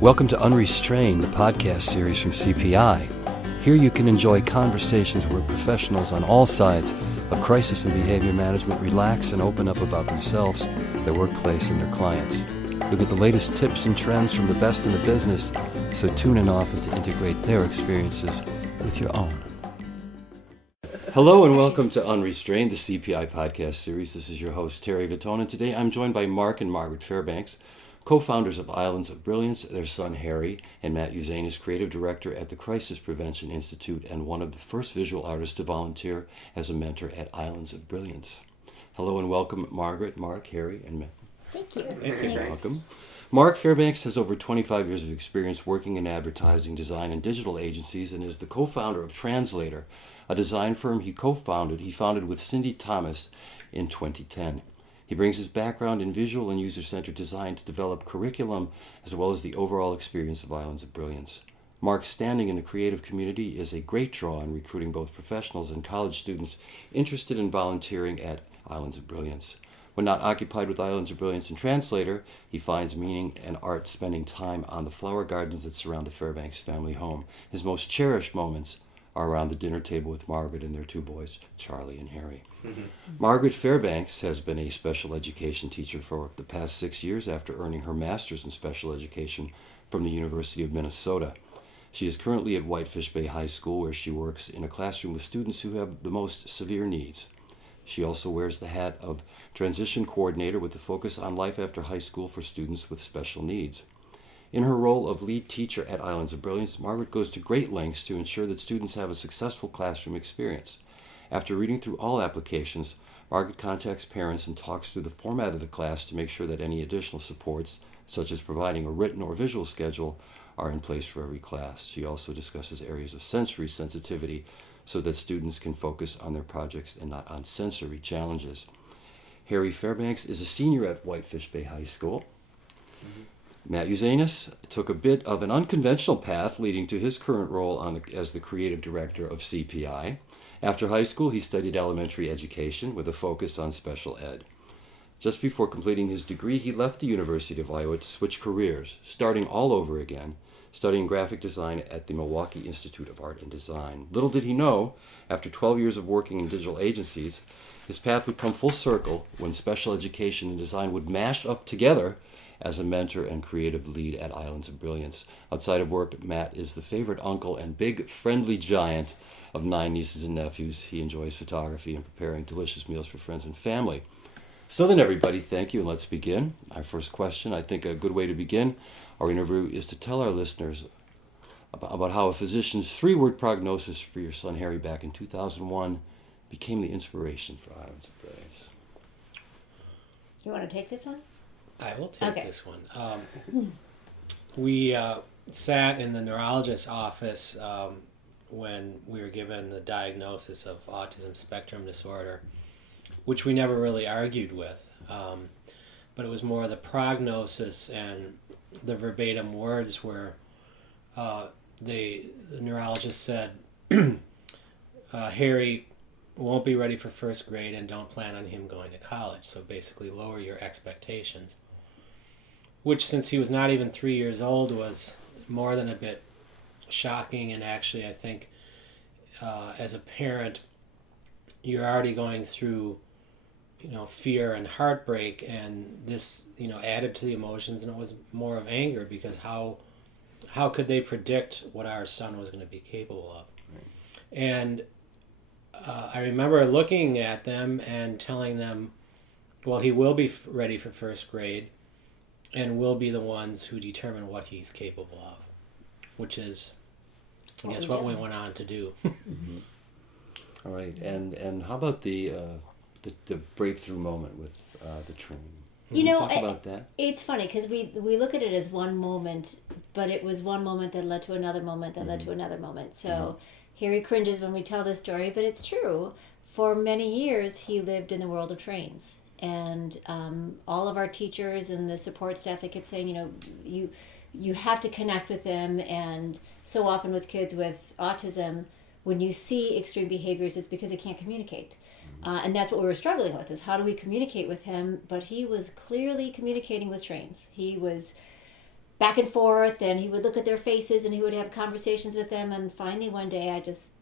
Welcome to Unrestrained, the podcast series from CPI. Here you can enjoy conversations where professionals on all sides of crisis and behavior management relax and open up about themselves, their workplace, and their clients. You'll get the latest tips and trends from the best in the business, so tune in often to integrate their experiences with your own. Hello and welcome to Unrestrained, the CPI podcast series. This is your host, Terry Vitone, and today I'm joined by Mark and Margaret Fairbanks, co-founders of Islands of Brilliance, their son Harry, and Matt Juzenas, creative director at the Crisis Prevention Institute and one of the first visual artists to volunteer as a mentor at Islands of Brilliance. Hello and welcome, Margaret, Mark, Harry, and Matt. Thank you. You're welcome. Mark Fairbanks has over 25 years of experience working in advertising, design, and digital agencies and is the co-founder of Translator, a design firm he founded with Cindy Thomas in 2010. He brings his background in visual and user-centered design to develop curriculum as well as the overall experience of Islands of Brilliance. Mark's standing in the creative community is a great draw in recruiting both professionals and college students interested in volunteering at Islands of Brilliance. When not occupied with Islands of Brilliance and Translator, he finds meaning and art spending time on the flower gardens that surround the Fairbanks family home. His most cherished moments are around the dinner table with Margaret and their two boys, Charlie and Harry. Mm-hmm. Margaret Fairbanks has been a special education teacher for the past 6 years after earning her master's in special education from the University of Minnesota. She is currently at Whitefish Bay High School, where she works in a classroom with students who have the most severe needs. She also wears the hat of transition coordinator with a focus on life after high school for students with special needs. In her role of lead teacher at Islands of Brilliance, Margaret goes to great lengths to ensure that students have a successful classroom experience. After reading through all applications, Margaret contacts parents and talks through the format of the class to make sure that any additional supports, such as providing a written or visual schedule, are in place for every class. She also discusses areas of sensory sensitivity so that students can focus on their projects and not on sensory challenges. Harry Fairbanks is a senior at Whitefish Bay High School. Mm-hmm. Matt Juzenas took a bit of an unconventional path leading to his current role as the creative director of CPI. After high school, he studied elementary education with a focus on special ed. Just before completing his degree, he left the University of Iowa to switch careers, starting all over again, studying graphic design at the Milwaukee Institute of Art and Design. Little did he know, after 12 years of working in digital agencies, his path would come full circle when special education and design would mash up together as a mentor and creative lead at Islands of Brilliance. Outside of work, Matt is the favorite uncle and big friendly giant of 9 nieces and nephews. He enjoys photography and preparing delicious meals for friends and family. So then everybody, thank you, and let's begin. Our first question, I think a good way to begin our interview is to tell our listeners about how a physician's 3-word prognosis for your son Harry back in 2001 became the inspiration for Islands of Brilliance. You want to take this one? I will take this one. We sat in the neurologist's office when we were given the diagnosis of autism spectrum disorder, which we never really argued with. But it was more the prognosis and the verbatim words where the neurologist said, Harry won't be ready for first grade and don't plan on him going to college. So basically lower your expectations. Which, since he was not even 3 years old, was more than a bit shocking. And actually, I think as a parent, you're already going through, fear and heartbreak, and this, added to the emotions, and it was more of anger because how could they predict what our son was going to be capable of? Right. And I remember looking at them and telling them, well, he will be ready for first grade, and we'll be the ones who determine what he's capable of, which is, I guess, what we went on to do. Mm-hmm. All right, and how about the breakthrough moment with the training? Talk about that. It's funny because we look at it as one moment, but it was one moment that led to another moment that led to another moment. So Harry cringes when we tell this story, but it's true. For many years, he lived in the world of trains. And all of our teachers and the support staff, they kept saying, you have to connect with them. And so often with kids with autism, when you see extreme behaviors, it's because they can't communicate. And that's what we were struggling with, is how do we communicate with him? But he was clearly communicating with trains. He was back and forth, and he would look at their faces and he would have conversations with them. And finally one day I just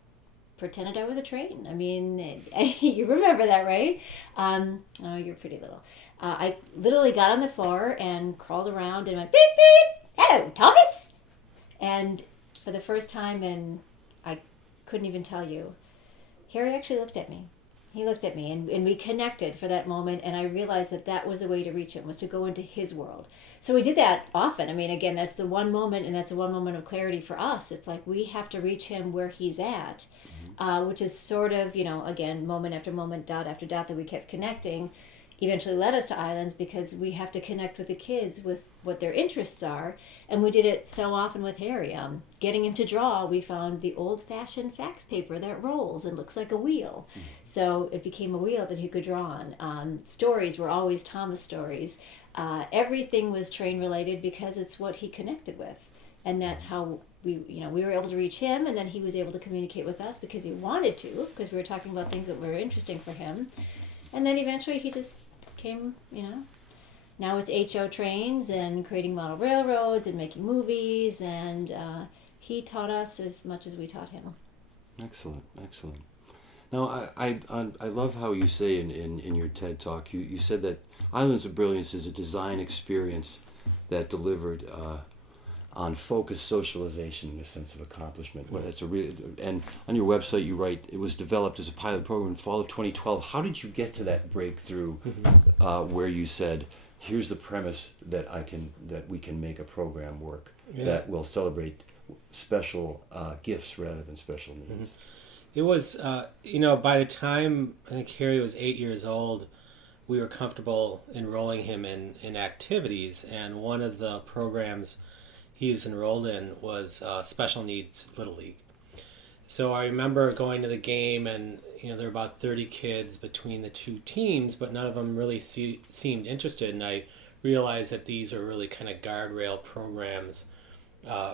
pretended I was a train. I mean, you remember that, right? Oh, you're pretty little. I literally got on the floor and crawled around and went, beep, beep, hello, Thomas. And for the first time, and I couldn't even tell you, Harry actually looked at me. He looked at me, and we connected for that moment, and I realized that that was the way to reach him, was to go into his world. So we did that often. I mean, again, that's the one moment, and that's the one moment of clarity for us. It's like we have to reach him where he's at, which is sort of, again, moment after moment, dot after dot that we kept connecting, eventually led us to Islands, because we have to connect with the kids with what their interests are. And we did it so often with Harry. Getting him to draw, we found the old-fashioned fax paper that rolls and looks like a wheel. So it became a wheel that he could draw on. Stories were always Thomas stories. Everything was train-related because it's what he connected with. And that's how we were able to reach him, and then he was able to communicate with us because he wanted to, because we were talking about things that were interesting for him. And then eventually he just came, now it's HO trains and creating model railroads and making movies, and he taught us as much as we taught him. Excellent. Now, I love how you say in your TED Talk, you said that Islands of Brilliance is a design experience that delivered on focused socialization and a sense of accomplishment. Well, that's and on your website you write, it was developed as a pilot program in fall of 2012. How did you get to that breakthrough where you said, here's the premise that we can make a program work that will celebrate special gifts rather than special needs? It was, by the time I think Harry was 8 years old, we were comfortable enrolling him in activities, and one of the programs he was enrolled in was Special Needs Little League. So I remember going to the game, and there were about 30 kids between the two teams, but none of them really seemed interested, and I realized that these are really kind of guardrail programs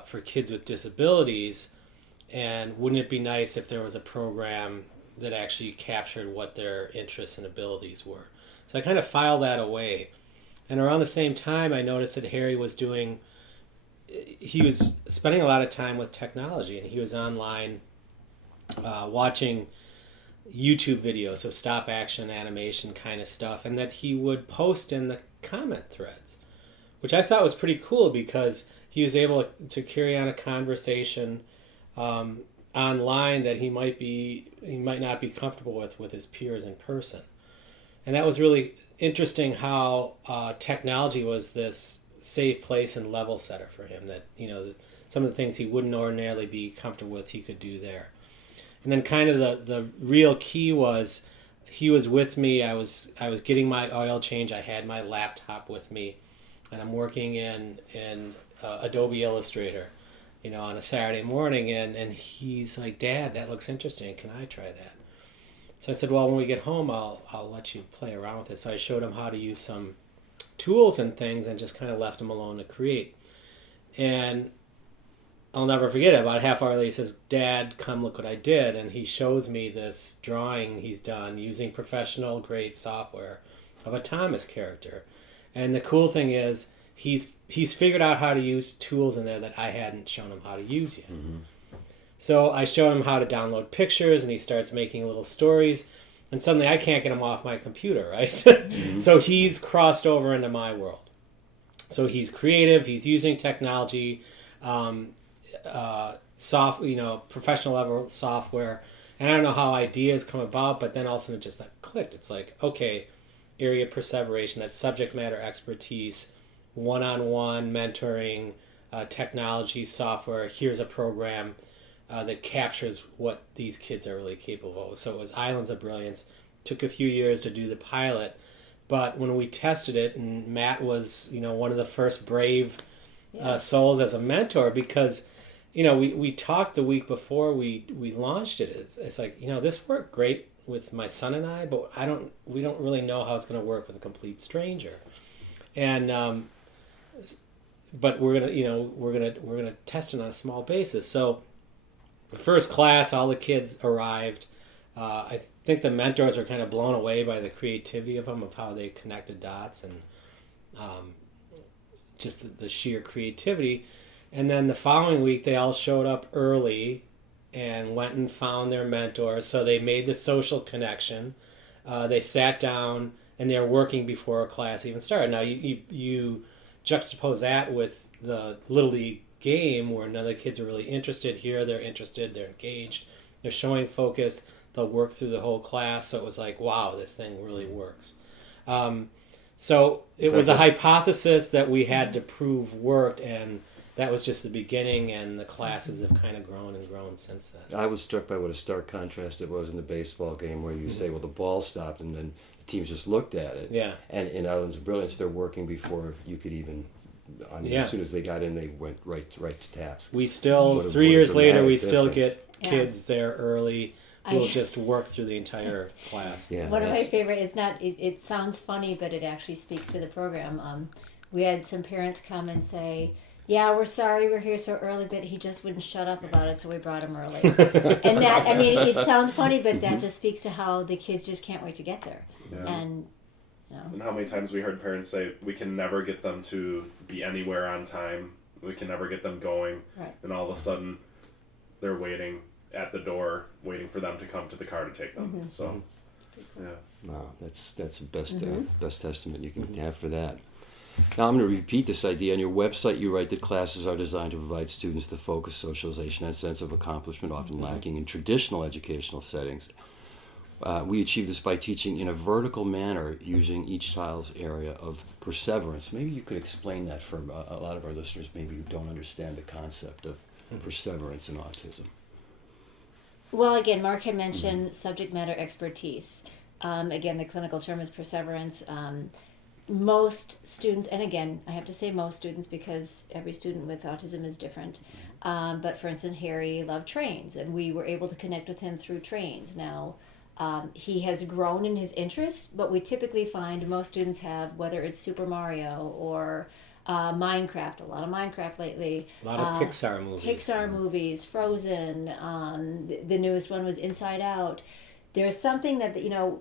for kids with disabilities, and wouldn't it be nice if there was a program that actually captured what their interests and abilities were. So I kind of filed that away. And around the same time, I noticed that Harry was spending a lot of time with technology, and he was online watching YouTube videos, so stop action animation kind of stuff, and that he would post in the comment threads, which I thought was pretty cool because he was able to carry on a conversation online that he might not be comfortable with his peers in person. And that was really interesting how technology was this safe place and level setter for him, that some of the things he wouldn't ordinarily be comfortable with, he could do there. And then kind of the real key was he was with me. I was getting my oil change. I had my laptop with me, and I'm working in Adobe Illustrator, on a Saturday morning, and he's like, "Dad, that looks interesting. Can I try that?" So I said, "Well, when we get home, I'll let you play around with it." So I showed him how to use some tools and things, and just kind of left him alone to create. And I'll never forget it. About a half hour later, he says, "Dad, come look what I did." And he shows me this drawing he's done using professional grade software of a Thomas character. And the cool thing is, he's figured out how to use tools in there that I hadn't shown him how to use yet. Mm-hmm. So I showed him how to download pictures, and he starts making little stories. And suddenly I can't get him off my computer, right? Mm-hmm. So he's crossed over into my world. So he's creative. He's using technology, professional level software. And I don't know how ideas come about, but then all of a sudden it just clicked. It's like, okay, area perseveration, that's subject matter expertise, one-on-one mentoring, technology, software. Here's a program that captures what these kids are really capable of. So it was Islands of Brilliance. Took a few years to do the pilot, but when we tested it, and Matt was, one of the first brave souls as a mentor, because, we talked the week before we launched it. It's like, this worked great with my son and I, but we don't really know how it's going to work with a complete stranger. And but we're gonna test it on a small basis. So the first class, all the kids arrived. I think the mentors are kind of blown away by the creativity of them, of how they connected dots, and just the sheer creativity. And then the following week, they all showed up early and went and found their mentor. So they made the social connection. They sat down and they were working before class even started. Now you juxtapose that with the Little League game where none of the kids are really interested. Here they're interested, they're engaged, they're showing focus, they'll work through the whole class. So it was like, wow, this thing really works. So it was a hypothesis that we had to prove worked, and that was just the beginning, and the classes have kind of grown and grown since then. I was struck by what a stark contrast it was in the baseball game where you say, well, the ball stopped, and then the teams just looked at it. Yeah. And in Islands of Brilliance, they're working before you could even... as soon as they got in, they went right to task. We still, 3 years later, we still get kids there early who will just work through the entire class. Yeah, one of my favorite, it sounds funny, but it actually speaks to the program. We had some parents come and say, yeah, we're sorry we're here so early, but he just wouldn't shut up about it, so we brought him early. And that, I mean, it sounds funny, but that just speaks to how the kids just can't wait to get there. Yeah. And how many times we heard parents say, we can never get them to be anywhere on time. We can never get them going. Right. And all of a sudden, they're waiting at the door, waiting for them to come to the car to take them. Mm-hmm. So, yeah. Wow, that's the best best testament you can have for that. Now I'm going to repeat this idea. On your website, you write that classes are designed to provide students the focus, socialization, and sense of accomplishment often lacking in traditional educational settings. We achieve this by teaching in a vertical manner using each child's area of perseverance. Maybe you could explain that for a lot of our listeners maybe who don't understand the concept of perseverance in autism. well, again, Mark had mentioned subject matter expertise. Again, the clinical term is perseverance. Most students, and again, I have to say most students because every student with autism is different. But for instance, Harry loved trains, and we were able to connect with him through trains. Now, he has grown in his interests, but we typically find most students have, whether it's Super Mario or Minecraft, a lot of Minecraft lately. A lot of Pixar movies. Pixar movies, Frozen, the newest one was Inside Out. There's something that,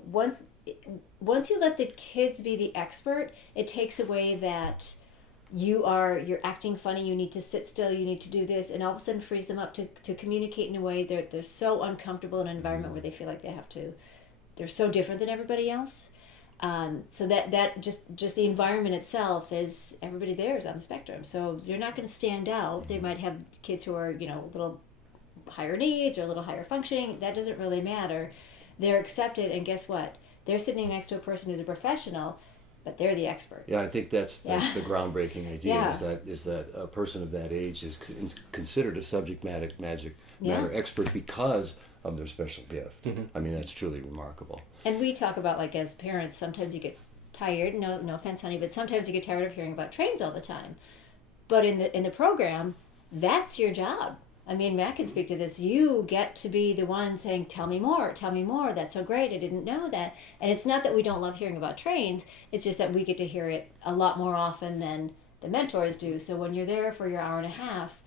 once you let the kids be the expert, it takes away that you're acting funny, you need to sit still, you need to do this, and all of a sudden frees them up to communicate in a way they're so uncomfortable in an environment where they feel like they're so different than everybody else. So that just the environment itself is, everybody there is on the spectrum, so you're not going to stand out. They might have kids who are, a little higher needs or a little higher functioning. That doesn't really matter. They're accepted, and guess what? They're sitting next to a person who's a professional, but they're the expert. Yeah, I think that's the groundbreaking idea. Yeah. Is that a person of that age is considered a subject matter expert because of their special gift. Mm-hmm. I mean, that's truly remarkable. And we talk about, like, as parents, sometimes you get tired. No offense, honey, but sometimes you get tired of hearing about trains all the time. But in the program, that's your job. I mean, Matt can speak to this. You get to be the one saying, tell me more, that's so great, I didn't know that. And it's not that we don't love hearing about trains, it's just that we get to hear it a lot more often than the mentors do. So when you're there for your hour and a half,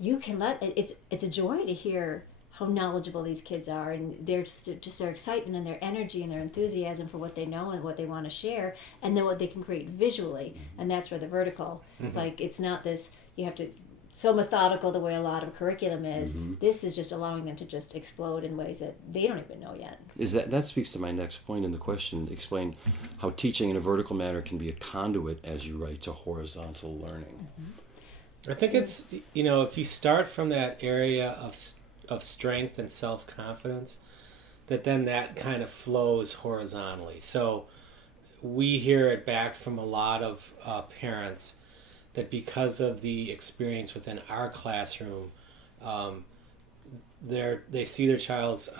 you can it's a joy to hear how knowledgeable these kids are, and they're just their excitement and their energy and their enthusiasm for what they know and what they want to share, and then what they can create visually. And that's where the vertical, it's like, it's not this, you have to, so methodical the way a lot of curriculum is. This is just allowing them to just explode in ways that they don't even know yet. That speaks to my next point in the question. Explain how teaching in a vertical manner can be a conduit, as you write, to horizontal learning. I think it's, if you start from that area of strength and self-confidence, then that kind of flows horizontally. So we hear it back from a lot of parents that because of the experience within our classroom, they see their child's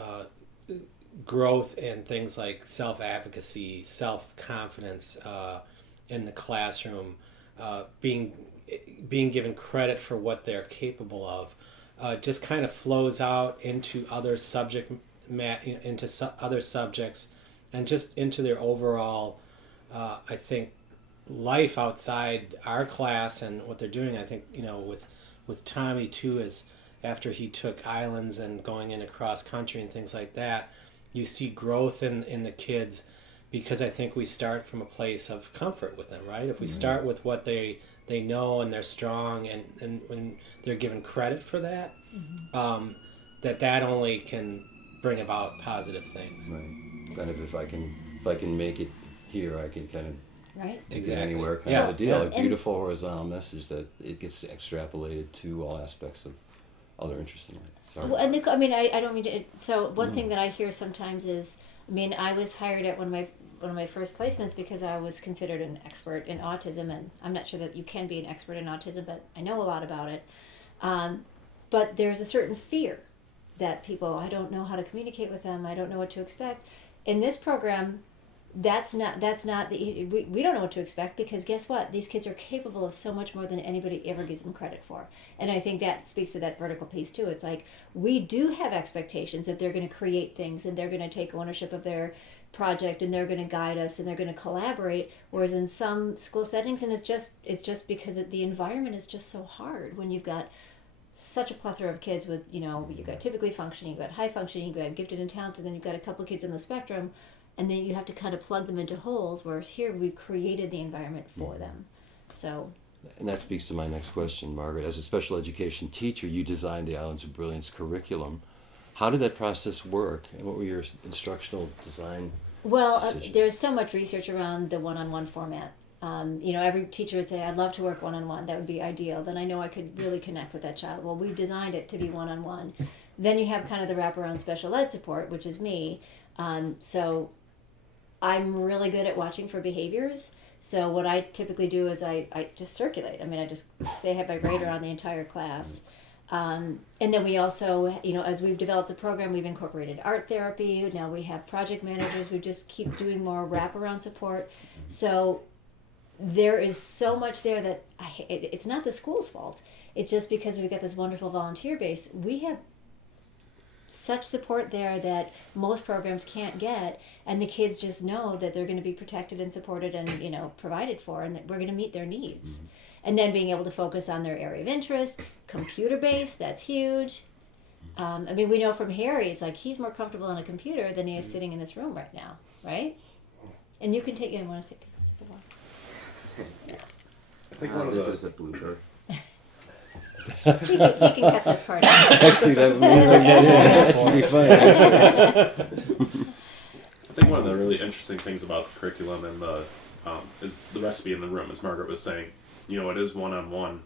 growth in things like self-advocacy, self-confidence in the classroom, being given credit for what they're capable of, just kind of flows out into other other subjects, and just into their overall, I think, life outside our class and what they're doing. I think, with Tommy too, is after he took Islands and going in across country and things like that, you see growth in the kids, because I think we start from a place of comfort with them, right? If we start with what they they know and they're strong, and when they're given credit for that, that only can bring about positive things. Right. Kind of if I can make it here, I can kind of Right. make it Exactly. anywhere kind Yeah, of a deal. yeah. A beautiful horizontal message that it gets extrapolated to all aspects of other interesting ways. Sorry. Well, and I don't mean to. So one thing that I hear sometimes is, I was hired at one of my first placements because I was considered an expert in autism, and I'm not sure that you can be an expert in autism, but I know a lot about it. But there's a certain fear that I don't know how to communicate with them. I don't know what to expect. In this program, that's not we don't know what to expect, because guess what? These kids are capable of so much more than anybody ever gives them credit for. And I think that speaks to that vertical piece too. It's like, we do have expectations that they're going to create things and they're going to take ownership of their project and they're going to guide us and they're going to collaborate, whereas in some school settings, and it's just because the environment is just so hard when you've got such a plethora of kids with, you've got typically functioning, you've got high functioning, you've got gifted and talented, then you've got a couple of kids on the spectrum, and then you have to kind of plug them into holes, whereas here we've created the environment for them. So. And that speaks to my next question, Margaret. As a special education teacher, you designed the Islands of Brilliance curriculum. How did that process work, and what were your instructional design decisions? There's so much research around the one-on-one format. Every teacher would say, I'd love to work one-on-one. That would be ideal. Then I know I could really connect with that child. Well, we designed it to be one-on-one. Then you have kind of the wraparound special ed support, which is me. So I'm really good at watching for behaviors. So what I typically do is I just circulate. I just say I have my radar on the entire class. And then we also, as we've developed the program, we've incorporated art therapy. Now we have project managers. We just keep doing more wraparound support. So there is so much there that it's not the school's fault. It's just because we've got this wonderful volunteer base. We have such support there that most programs can't get, and the kids just know that they're going to be protected and supported and provided for, and that we're going to meet their needs. And then being able to focus on their area of interest, computer-based, that's huge. We know from Harry, it's like he's more comfortable on a computer than he is sitting in this room right now, right? And you can take it. I want to sit a while. I think one of the is a blooper. We can cut this part out. Actually, that's pretty funny. I think one of the really interesting things about the curriculum and the is the recipe in the room, as Margaret was saying. It is one-on-one,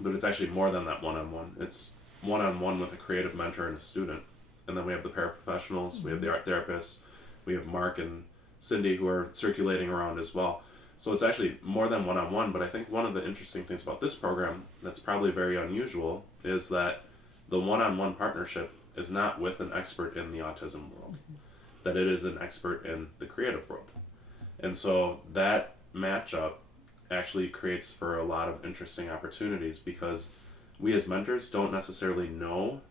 but it's actually more than that one-on-one. It's one-on-one with a creative mentor and a student. And then we have the paraprofessionals, we have the art therapists, we have Mark and Cindy who are circulating around as well. So it's actually more than one-on-one, but I think one of the interesting things about this program that's probably very unusual is that the one-on-one partnership is not with an expert in the autism world, that it is an expert in the creative world. And so that matchup actually creates for a lot of interesting opportunities, because we as mentors don't necessarily know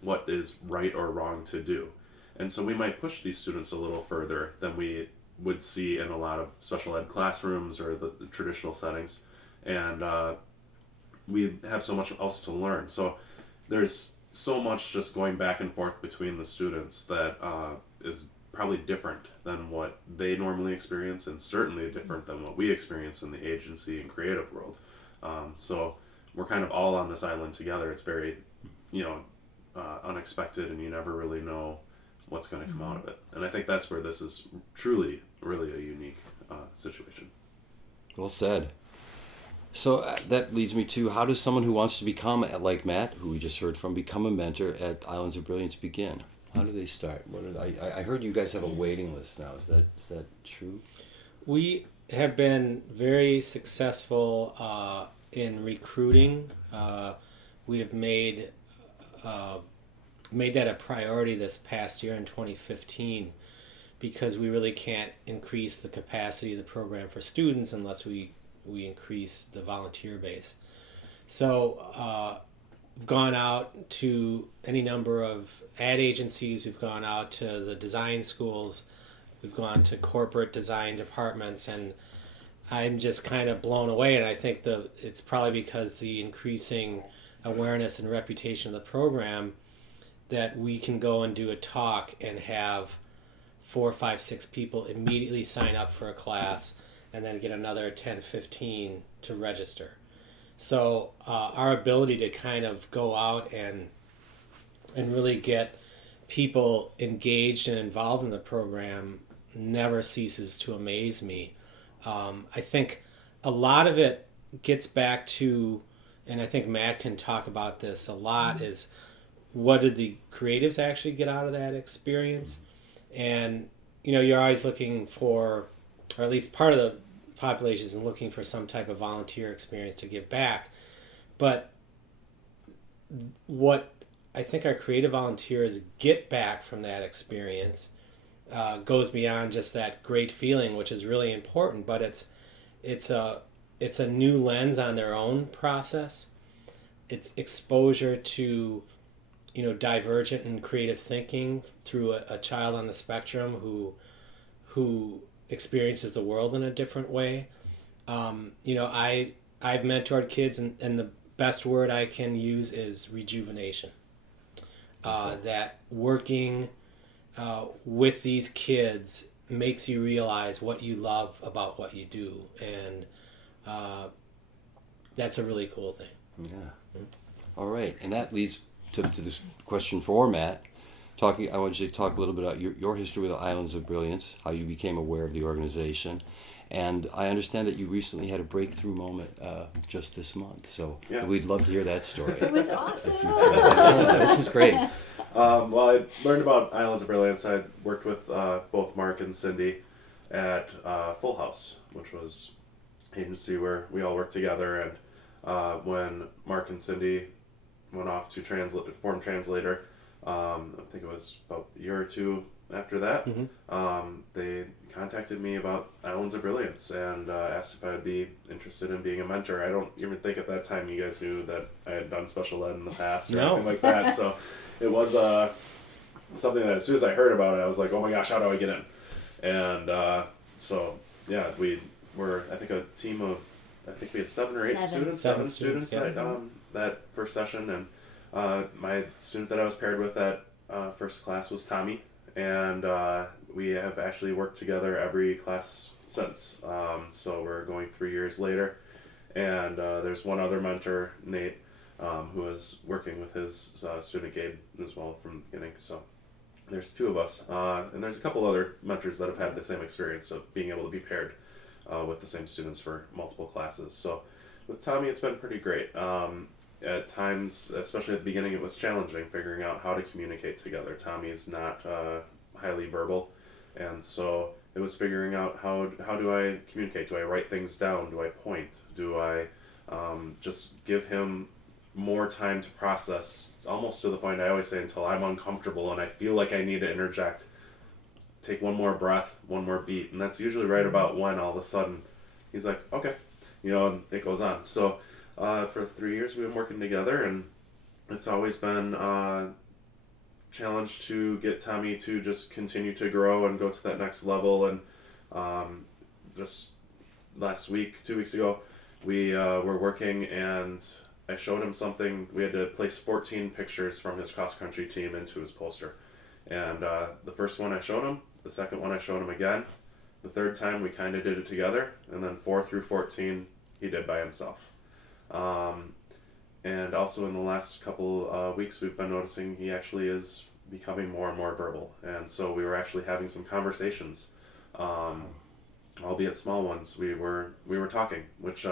what is right or wrong to do. And so we might push these students a little further than we would see in a lot of special ed classrooms or the traditional settings. And we have so much else to learn. So there's so much just going back and forth between the students that is probably different than what they normally experience, and certainly different than what we experience in the agency and creative world. So we're kind of all on this island together. It's very, unexpected, and you never really know what's going to come out of it. And I think that's where this is truly, really a unique situation. Well said. So that leads me to, how does someone who wants to become, like Matt, who we just heard from, become a mentor at Islands of Brilliance begin? How do they start? I heard you guys have a waiting list now. Is that true? We have been very successful in recruiting. We have made that a priority this past year in 2015, because we really can't increase the capacity of the program for students unless we increase the volunteer base. So we've gone out to any number of ad agencies, we've gone out to the design schools, we've gone to corporate design departments, and I'm just kind of blown away. And I think it's probably because the increasing awareness and reputation of the program, that we can go and do a talk and have 4, 5, 6 people immediately sign up for a class, and then get another 10, 15 to register. So our ability to kind of go out and really get people engaged and involved in the program never ceases to amaze me. I think a lot of it gets back to, and I think Matt can talk about this a lot, is what did the creatives actually get out of that experience? And, you're always looking for, or at least part of the population is looking for some type of volunteer experience to give back. But what I think our creative volunteers get back from that experience goes beyond just that great feeling, which is really important, but it's a new lens on their own process. It's exposure to divergent and creative thinking through a child on the spectrum who experiences the world in a different way. I've mentored kids, and the best word I can use is rejuvenation. That working with these kids makes you realize what you love about what you do, and that's a really cool thing. Yeah. All right, and that leads to this question for Matt. I want you to talk a little bit about your history with the Islands of Brilliance, how you became aware of the organization, and I understand that you recently had a breakthrough moment just this month. So we'd love to hear that story. It was awesome. This is great. Well, I learned about Islands of Brilliance. I worked with both Mark and Cindy at Full House, which was an agency where we all worked together. And when Mark and Cindy went off to form Translator, I think it was about a year or two after that, they contacted me about Islands of Brilliance and asked if I would be interested in being a mentor. I don't even think at that time you guys knew that I had done special ed in the past or anything like that. So it was something that as soon as I heard about it, I was like, oh my gosh, how do I get in? And we were, I think, a team of, we had 7 or 8 students. Seven students that first session. And my student that I was paired with that first class was Tommy. And we have actually worked together every class since. So we're going 3 years later. And there's one other mentor, Nate, who is working with his student Gabe as well from the beginning. So there's 2 of us. And there's a couple other mentors that have had the same experience of being able to be paired with the same students for multiple classes. So with Tommy, it's been pretty great. At times, especially at the beginning, it was challenging figuring out how to communicate together. Tommy's not highly verbal, and so it was figuring out how do I communicate? Do I write things down? Do I point? Do I just give him more time to process, almost to the point I always say until I'm uncomfortable and I feel like I need to interject, take one more breath, one more beat, and that's usually right about when all of a sudden he's like, okay, and it goes on. So for 3 years we've been working together, and it's always been a challenge to get Tommy to just continue to grow and go to that next level. And just last week, 2 weeks ago, we were working and I showed him something. We had to place 14 pictures from his cross-country team into his poster. And the first one I showed him, the second one I showed him again, the third time we kind of did it together, and then 4 through 14 he did by himself. And also in the last couple weeks we've been noticing he actually is becoming more and more verbal, and so we were actually having some conversations, albeit small ones. We were talking, which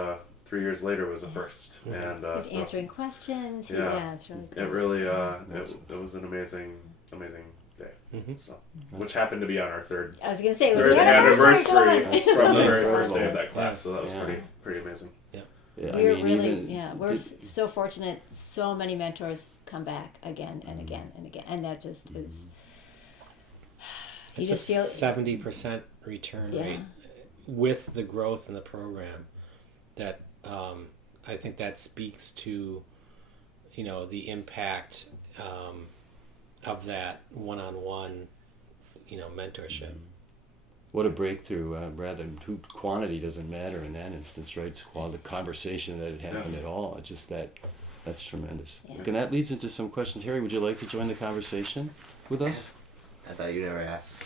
3 years later was a first. And so answering questions. Yeah, it's really good. It really it was an amazing day. So, which happened to be on our third I was gonna say, it was third your anniversary anniversary. from the very first day of that class. So that was pretty amazing. Yeah, We're so fortunate. So many mentors come back again and again and again, and that just is. You just feel 70% return rate with the growth in the program. That I think that speaks to, the impact of that one-on-one, mentorship. What a breakthrough! Rather, quantity doesn't matter in that instance, right? It's the conversation that it happened at all. It's just that's tremendous. Yeah. And that leads into some questions. Harry, would you like to join the conversation with us? I thought you never asked.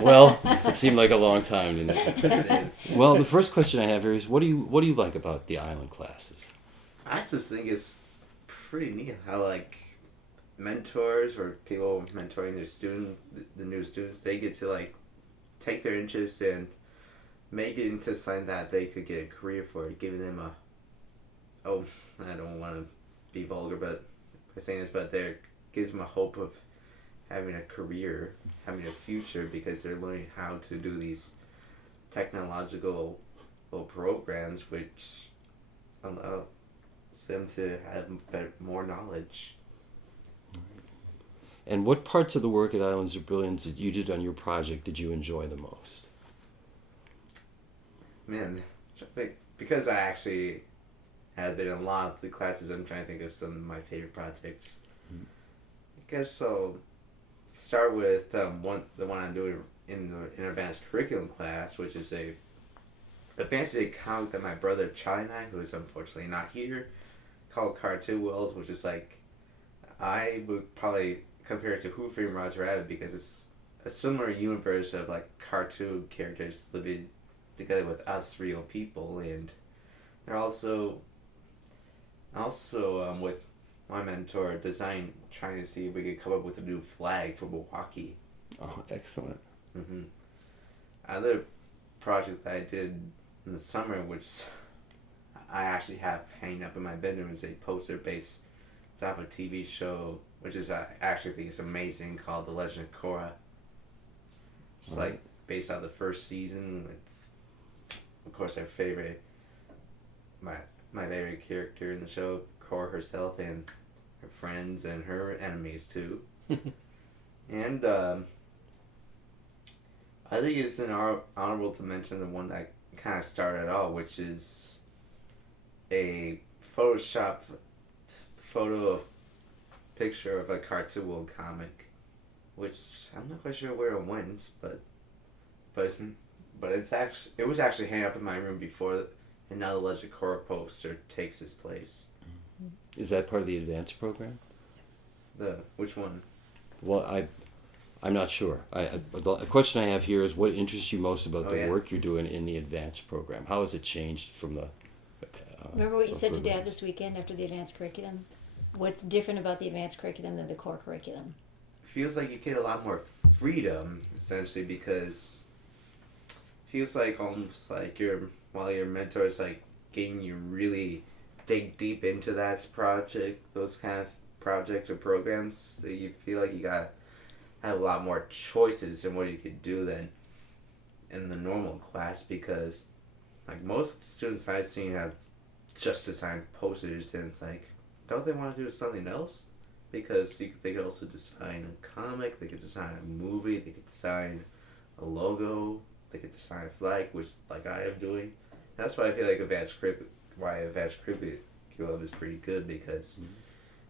Well, it seemed like a long time, didn't it? Well, the first question I have here is, what do you like about the island classes? I just think it's pretty neat how like mentors or people mentoring the new students, they get to like take their interest and make it into something that they could get a career for, giving them I don't want to be vulgar, but by saying this, but there gives them a hope of having a career, having a future, because they're learning how to do these technological programs, which allow them to have more knowledge. And what parts of the work at Islands of Brilliance that you did on your project did you enjoy the most? Man, I think because I actually had been in a lot of the classes, I'm trying to think of some of my favorite projects. I guess I'll start with the one I'm doing in the advanced curriculum class, which is a advanced comic that my brother Charlie and I, who is unfortunately not here, called Cartoon World, which is like, I would probably compare it to Who Framed Roger Rabbit, because it's a similar universe of like cartoon characters living together with us real people, and they're also with my mentor trying to see if we could come up with a new flag for Milwaukee. Oh, excellent. Mm-hmm. Another project that I did in the summer, which I actually have hanging up in my bedroom, is a poster based off a TV show, which is I actually think is amazing, called The Legend of Korra. It's like based on the first season with, of course, my favorite character in the show, Korra herself, and her friends and her enemies too. And I think it's honorable to mention the one that kind of started it all, which is a Photoshop picture of a Cartoon World comic, which I'm not quite sure where it went, but it was actually hanging up in my room before, and now the Legend of Korra poster takes its place. Is that part of the advanced program? Which one? Well, I'm not sure. The question I have here is, what interests you most about the work you're doing in the advanced program? How has it changed from the... Remember what you said to Dad this weekend after the advanced curriculum? What's different about the advanced curriculum than the core curriculum? Feels like you get a lot more freedom, essentially, because it feels like almost like while your mentor is like getting you really dig deep into that project, those kind of projects or programs, that you feel like you gotta have a lot more choices in what you could do than in the normal class, because like most students I've seen have just designed posters, and it's like, don't they want to do something else? Because they could also design a comic, they could design a movie, they could design a logo, they could design a flag, which like I am doing. That's why I feel like advanced curriculum is pretty good, because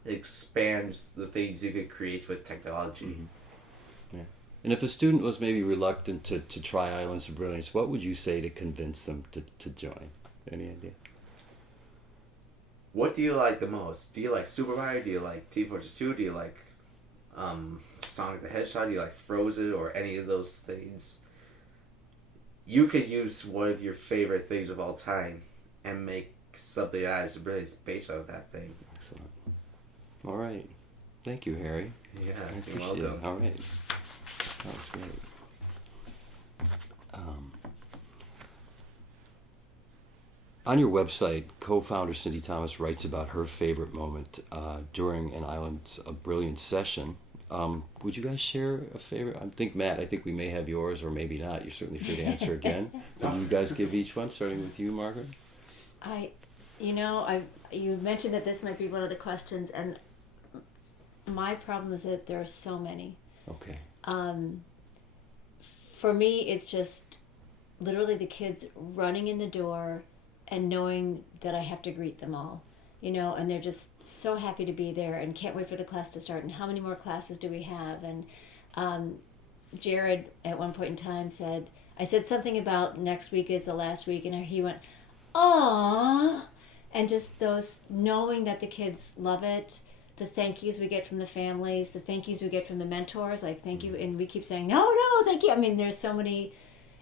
it expands the things you could create with technology. Mm-hmm. Yeah. And if a student was maybe reluctant to try Islands of Brilliance, what would you say to convince them to join? Any idea? What do you like the most? Do you like Super Mario? Do you like Team Fortress 2? Do you like Sonic the Hedgehog? Do you like Frozen or any of those things? You could use one of your favorite things of all time and make something that is really based on that thing. Excellent. All right. Thank you, Harry. Yeah, I appreciate you're welcome. it. All right. That was great. On your website, co-founder Cindy Thomas writes about her favorite moment during an Islands of Brilliance session. Would you guys share a favorite? I think we may have yours, or maybe not. You're certainly free to answer again. Would you guys give each one, starting with you, Margaret? You mentioned that this might be one of the questions, and my problem is that there are so many. Okay. For me, it's just literally the kids running in the door and knowing that I have to greet them all, and they're just so happy to be there and can't wait for the class to start, and how many more classes do we have? And Jared at one point in time I said something about next week is the last week, and he went, "Aww," and just those, knowing that the kids love it, the thank yous we get from the families, the thank yous we get from the mentors, like thank you, and we keep saying no, thank you. I mean, there's so many.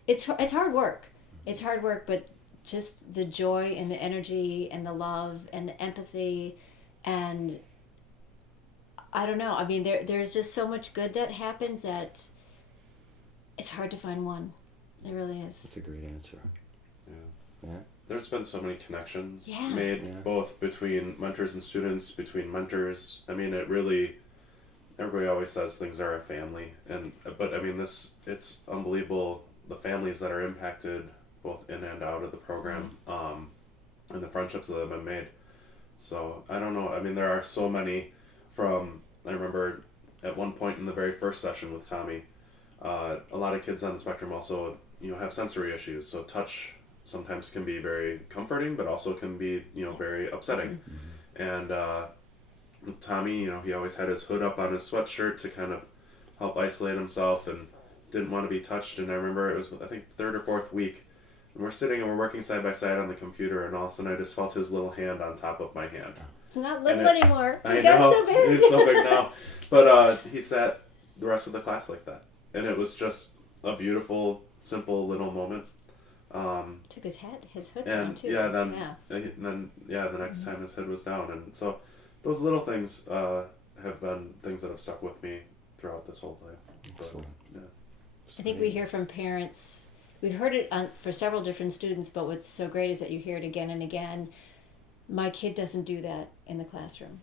It's hard work. It's hard work, but just the joy and the energy and the love and the empathy, and I don't know. I mean, there's just so much good that happens that it's hard to find one. It really is. That's a great answer. Yeah. Yeah. There's been so many connections Yeah. made, Yeah. both between mentors and students, between mentors. I mean, it really, everybody always says things are a family, but I mean, it's unbelievable, the families that are impacted both in and out of the program, and the friendships that have been made. So I don't know. I mean, there are so many. I remember at one point in the very first session with Tommy, a lot of kids on the spectrum also, have sensory issues. So touch sometimes can be very comforting, but also can be, very upsetting. And with Tommy, he always had his hood up on his sweatshirt to kind of help isolate himself and didn't want to be touched. And I remember it was, I think, third or fourth week, and we're sitting and we're working side by side on the computer, and all of a sudden I just felt his little hand on top of my hand. It's not little anymore. I He's know, got so big. he's so big now. But he sat the rest of the class like that. And it was just a beautiful, simple little moment. Took his hood down And too. then the next time his head was down. And so those little things have been things that have stuck with me throughout this whole time. Excellent. But, I think we hear from parents. We've heard it for several different students, but what's so great is that you hear it again and again. My kid doesn't do that in the classroom.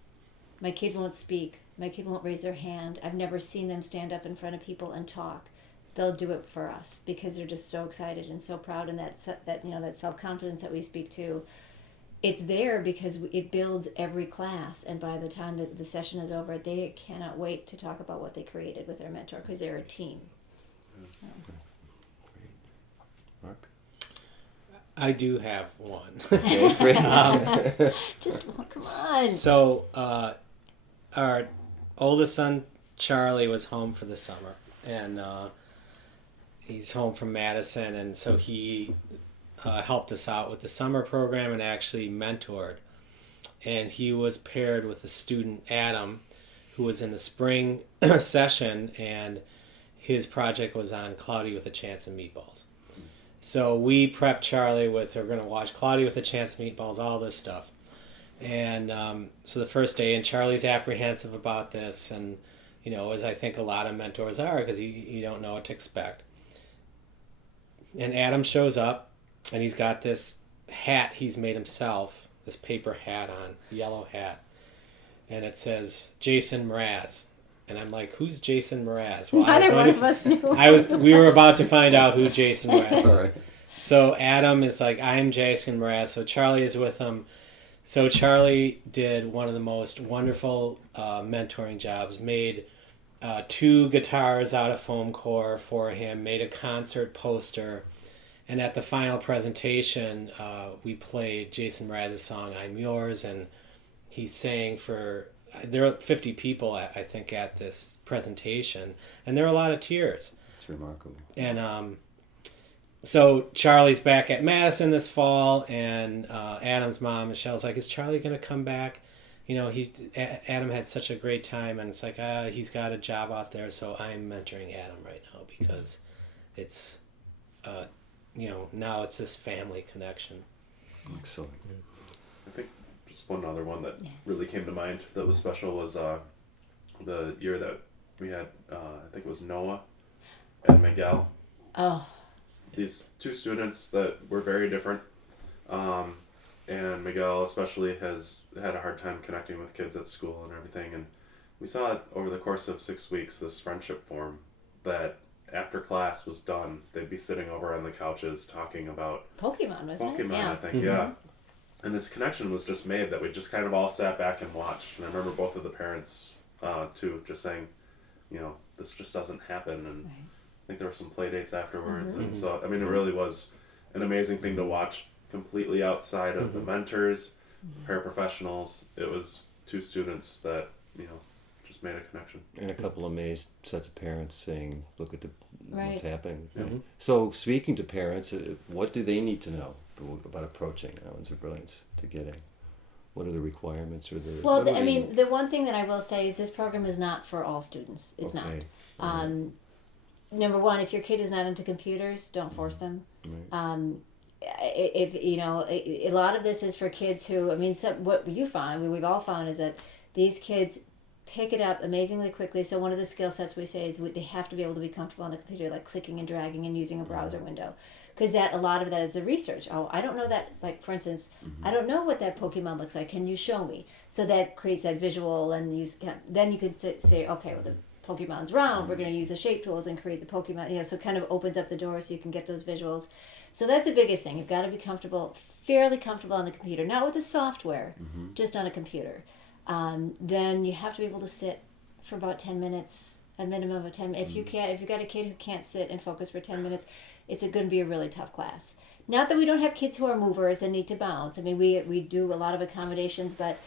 My kid won't speak. My kid won't raise their hand. I've never seen them stand up in front of people and talk. They'll do it for us because they're just so excited and so proud, and that self-confidence that we speak to, it's there because it builds every class, and by the time that the session is over, they cannot wait to talk about what they created with their mentor because they're a team. Mark? I do have one. Okay, great. Just come on. So, our oldest son, Charlie, was home for the summer, and he's home from Madison, and so he helped us out with the summer program and actually mentored. And he was paired with a student, Adam, who was in the spring session, and his project was on Cloudy with a Chance of Meatballs. So we prepped Charlie we're going to watch Cloudy with a Chance of Meatballs, all this stuff. And so the first day, and Charlie's apprehensive about this, and, as I think a lot of mentors are, because you don't know what to expect. And Adam shows up, and he's got this hat he's made himself, this paper hat on, yellow hat. And it says, Jason Mraz. And I'm like, who's Jason Mraz? Well, Neither one of us knew. We were about to find out who Jason Mraz is. Sorry. So Adam is like, I'm Jason Mraz. So Charlie is with him. So Charlie did one of the most wonderful mentoring jobs, made 2 guitars out of foam core for him, made a concert poster. And at the final presentation, we played Jason Mraz's song, I'm Yours. And he sang there are 50 people, I think, at this presentation. And there were a lot of tears. It's remarkable. And so Charlie's back at Madison this fall, and Adam's mom, Michelle's like, is Charlie going to come back? Adam had such a great time, and it's like, he's got a job out there, so I'm mentoring Adam right now because it's, now it's this family connection. Excellent. I think just one other one that really came to mind that was special was the year that we had, I think it was Noah and Miguel. Oh. These 2 students that were very different. And Miguel especially has had a hard time connecting with kids at school and everything. And we saw it over the course of 6 weeks, this friendship form that after class was done, they'd be sitting over on the couches talking about Pokemon, wasn't it? Pokemon, Yeah. I think, yeah. And this connection was just made that we just kind of all sat back and watched. And I remember both of the parents, too, just saying, this just doesn't happen. And I think there were some play dates afterwards. And so, I mean, it really was an amazing thing to watch completely outside of the mentors, paraprofessionals. It was 2 students that, just made a connection. And a couple of amazed sets of parents saying, look at what's happening. Mm-hmm. So speaking to parents, what do they need to know about approaching Islands of Brilliance to get in? What are the requirements or the? Well, what are I mean, the one thing that I will say is this program is not for all students. It's Okay. not. Number one, if your kid is not into computers, don't force them. Right. If you know, a lot of this is for kids who, I mean, what you found, I mean, we've all found is that these kids pick it up amazingly quickly. So one of the skill sets we say is they have to be able to be comfortable on a computer, like clicking and dragging and using a browser window. Because a lot of that is the research. Oh, I don't know that, like, for instance, I don't know what that Pokemon looks like. Can you show me? So that creates that visual, and then you can say, okay, well, the Pokemon's round. We're going to use the shape tools and create the Pokemon. You know, so it kind of opens up the door so you can get those visuals. So that's the biggest thing. You've got to be comfortable, fairly comfortable on the computer, not with the software, just on a computer. Then you have to be able to sit for about 10 minutes, a minimum of 10. If you've got a kid who can't sit and focus for 10 minutes, it's going to be a really tough class. Not that we don't have kids who are movers and need to bounce. I mean, we do a lot of accommodations, but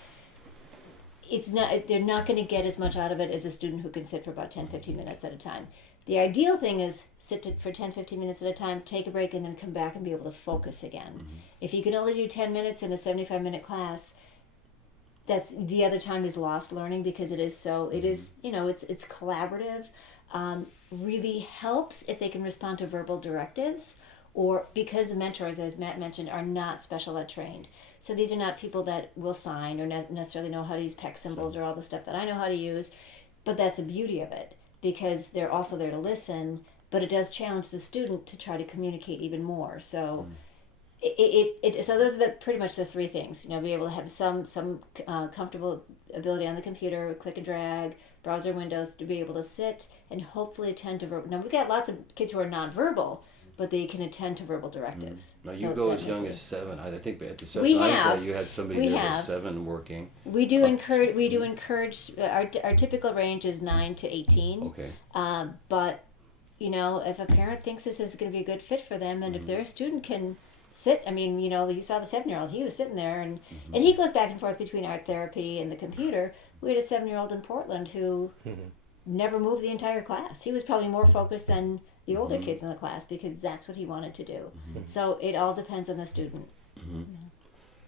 it's not. They're not going to get as much out of it as a student who can sit for about 10, 15 minutes at a time. The ideal thing is for 10, 15 minutes at a time, take a break, and then come back and be able to focus again. If you can only do 10 minutes in a 75-minute class, that's the other time is lost learning, because it is, you know, it's collaborative. Really helps if they can respond to verbal directives, or because the mentors, as Matt mentioned, are not special ed trained. So these are not people that will sign or necessarily know how to use PEC symbols or all the stuff that I know how to use. But that's the beauty of it, because they're also there to listen, but it does challenge the student to try to communicate even more. So so those are pretty much the three things. You know, be able to have some comfortable ability on the computer, click and drag, browser windows, to be able to sit and hopefully attend to verbal. Now, we've got lots of kids who are nonverbal, but they can attend to verbal directives. Now, So you go that as makes young it- as 7. I think at the We session I have. thought you had somebody We there have. at 7 working. We do encourage. Our typical range is 9 to 18. Okay. But you know, if a parent thinks this is going to be a good fit for them, and if their student can sit, I mean, you know, you saw the 7-year-old. He was sitting there, and he goes back and forth between art therapy and the computer. We had a 7-year-old in Portland who never moved the entire class. He was probably more focused than the older kids in the class, because that's what he wanted to do. So it all depends on the student.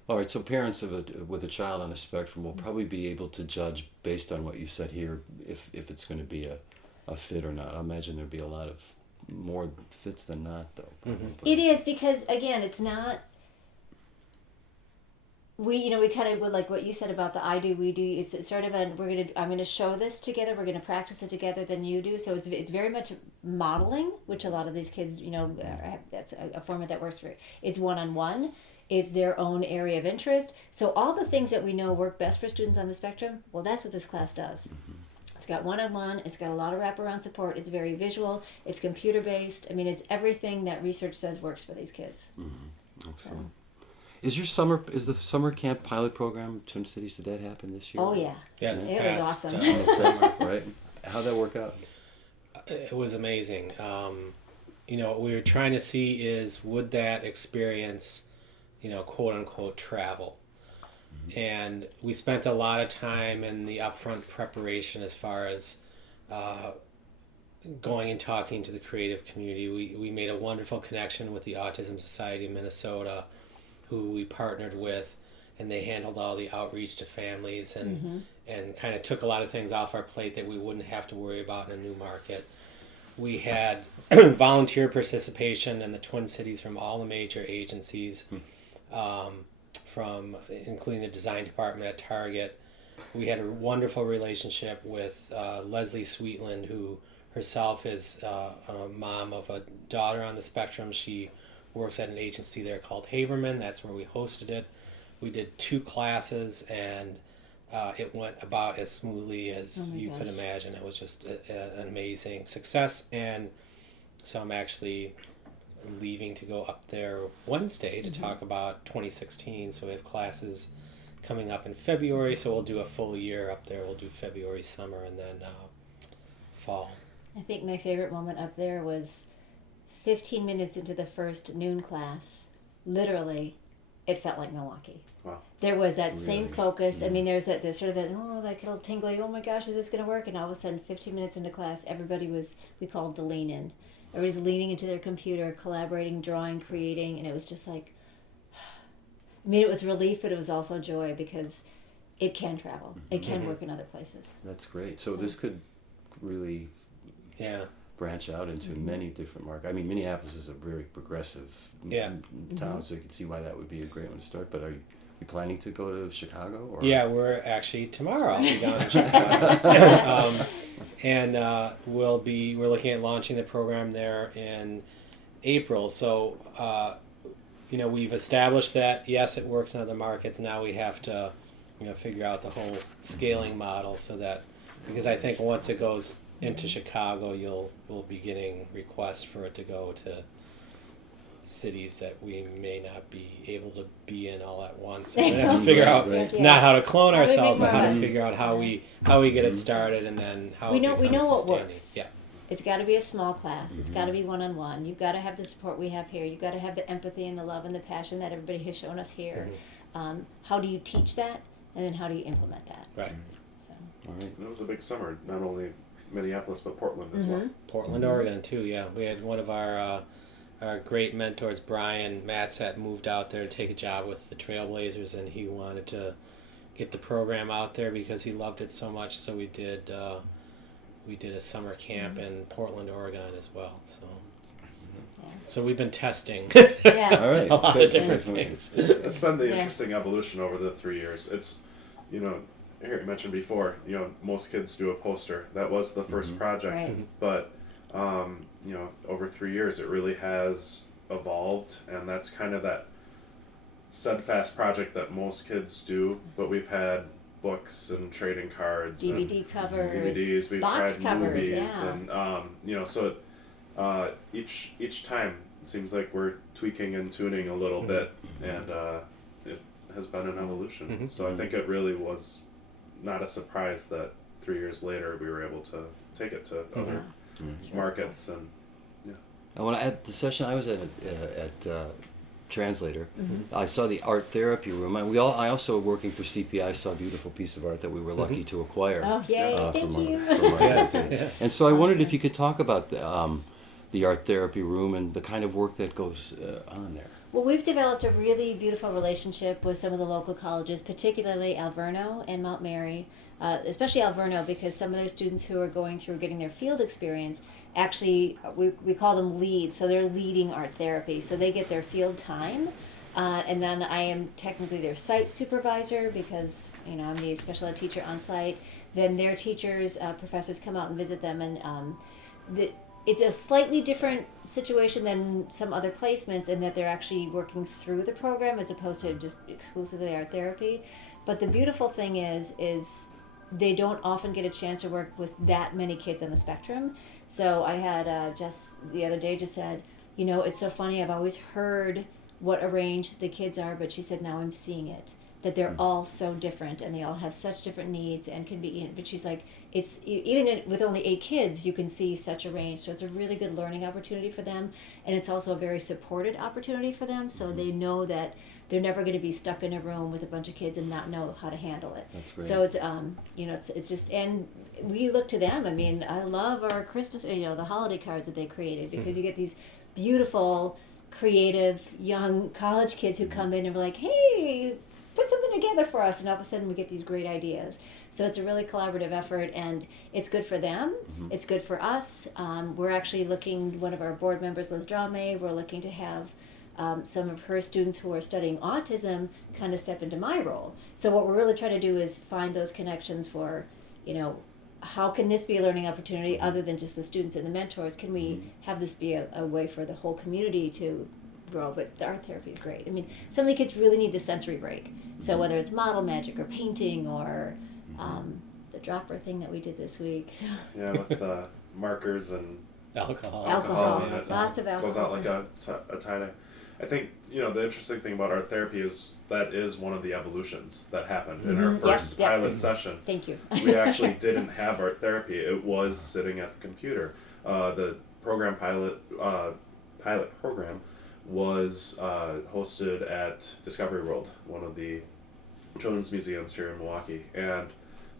All right, so parents with a child on the spectrum will probably be able to judge based on what you said here if it's going to be a fit or not. I imagine there'd be a lot of more fits than not, though. Probably. It is, because again, it's not. We kind of would, like what you said about the I do, we do. It's sort of I'm gonna show this together. We're gonna practice it together than you do. So it's very much modeling, which a lot of these kids, that's a format that works for. It's one-on-one. It's their own area of interest. So all the things that we know work best for students on the spectrum, well, that's what this class does. It's got one-on-one. It's got a lot of wraparound support. It's very visual. It's computer-based. I mean, it's everything that research says works for these kids. Excellent. Is the summer camp pilot program Twin Cities, did that happen this year? Oh yeah. Yeah, this It was past, awesome. Summer, right? How'd that work out? It was amazing. What we were trying to see is, would that experience, quote unquote, travel? And we spent a lot of time in the upfront preparation as far as going and talking to the creative community. We made a wonderful connection with the Autism Society of Minnesota, who we partnered with, and they handled all the outreach to families and kind of took a lot of things off our plate that we wouldn't have to worry about in a new market. We had volunteer participation in the Twin Cities from all the major agencies, from including the design department at Target. We had a wonderful relationship with Leslie Sweetland, who herself is a mom of a daughter on the spectrum. She works at an agency there called Haberman. That's where we hosted it. We did 2 classes, and it went about as smoothly as you could imagine. It was just an amazing success. And so I'm actually leaving to go up there Wednesday to talk about 2016. So we have classes coming up in February. So we'll do a full year up there. We'll do February, summer, and then fall. I think my favorite moment up there was 15 minutes into the first noon class. Literally, it felt like Milwaukee. Wow. There was that Really? same focus. I mean, there's sort of that, like little tingly, oh my gosh, is this going to work? And all of a sudden, 15 minutes into class, we called the lean in. Everybody's leaning into their computer, collaborating, drawing, creating, and it was just like, I mean, it was relief, but it was also joy because it can travel. It can work in other places. That's great. So this could really Yeah. branch out into many different markets. I mean, Minneapolis is a very progressive town, so you can see why that would be a great one to start. But are you planning to go to Chicago? Or? Yeah, we're actually tomorrow. I'll be down in Chicago, and we're looking at launching the program there in April. So, we've established that yes, it works in other markets. Now we have to, figure out the whole scaling model so that, because I think once it goes into Chicago, we'll be getting requests for it to go to cities that we may not be able to be in all at once. So we're gonna have to figure out not how to clone ourselves, but how to figure out how we get it started, and then how we it know becomes what sustaining. works. Yeah. It's got to be a small class. It's got to be one-on-one. You've got to have the support we have here. You've got to have the empathy and the love and the passion that everybody has shown us here. How do you teach that, and then how do you implement that? Right. So. All right. It was a big summer, not only Minneapolis but Portland as well. Portland, Oregon too. Yeah, we had one of our great mentors, Brian Matzat, moved out there to take a job with the Trailblazers, and he wanted to get the program out there because he loved it so much. So we did a summer camp in Portland, Oregon as well. So we've been testing Yeah. All right. a lot of different things. It's been the interesting evolution over the 3 years. It's, Harry mentioned before, most kids do a poster. That was the first project. Right. But, over 3 years, it really has evolved. And that's kind of that steadfast project that most kids do. But we've had books and trading cards. DVD and covers. DVDs. We've box tried covers, movies. yeah. And, so each time it seems like we're tweaking and tuning a little bit. And it has been an evolution. So I think it really was not a surprise that 3 years later we were able to take it to other markets. And I want to add the session I was at Translator. I saw the art therapy room, and I also working for CPI saw a beautiful piece of art that we were lucky to acquire. Oh, yay! Thank from you. our therapy. And so I wondered if you could talk about the art therapy room and the kind of work that goes on there. Well, we've developed a really beautiful relationship with some of the local colleges, particularly Alverno and Mount Mary, especially Alverno, because some of their students who are going through getting their field experience, actually, we call them leads, so they're leading art therapy, so they get their field time. And then I am technically their site supervisor because, I'm the special ed teacher on site. Then their teachers, professors come out and visit them, and it's a slightly different situation than some other placements in that they're actually working through the program as opposed to just exclusively art therapy. But the beautiful thing is they don't often get a chance to work with that many kids on the spectrum. So I had Jess the other day just said, it's so funny, I've always heard what a range the kids are, but she said, now I'm seeing it, that they're all so different and they all have such different needs and can be, but she's like, it's even with only 8 kids, you can see such a range. So it's a really good learning opportunity for them, and it's also a very supported opportunity for them. So they know that they're never going to be stuck in a room with a bunch of kids and not know how to handle it. That's great. So it's it's just, and we look to them. I mean, I love our Christmas, the holiday cards that they created because you get these beautiful, creative young college kids who come in and are like, hey, put something together for us, and all of a sudden we get these great ideas. So it's a really collaborative effort, and it's good for them. It's good for us. We're actually looking, one of our board members, Liz Drame, we're looking to have some of her students who are studying autism kind of step into my role. So what we're really trying to do is find those connections for, how can this be a learning opportunity other than just the students and the mentors? Can we have this be a way for the whole community to grow? But the art therapy is great. I mean, some of the kids really need the sensory break. So whether it's model magic or painting or the dropper thing that we did this week. So. yeah, with markers and Alcohol. in it. Lots of alcohol. Goes out like a tie-dye. I think, the interesting thing about art therapy is that is one of the evolutions that happened in our first pilot session. Thank you. We actually didn't have art therapy. It was sitting at the computer. The program pilot program was hosted at Discovery World, one of the children's museums here in Milwaukee, and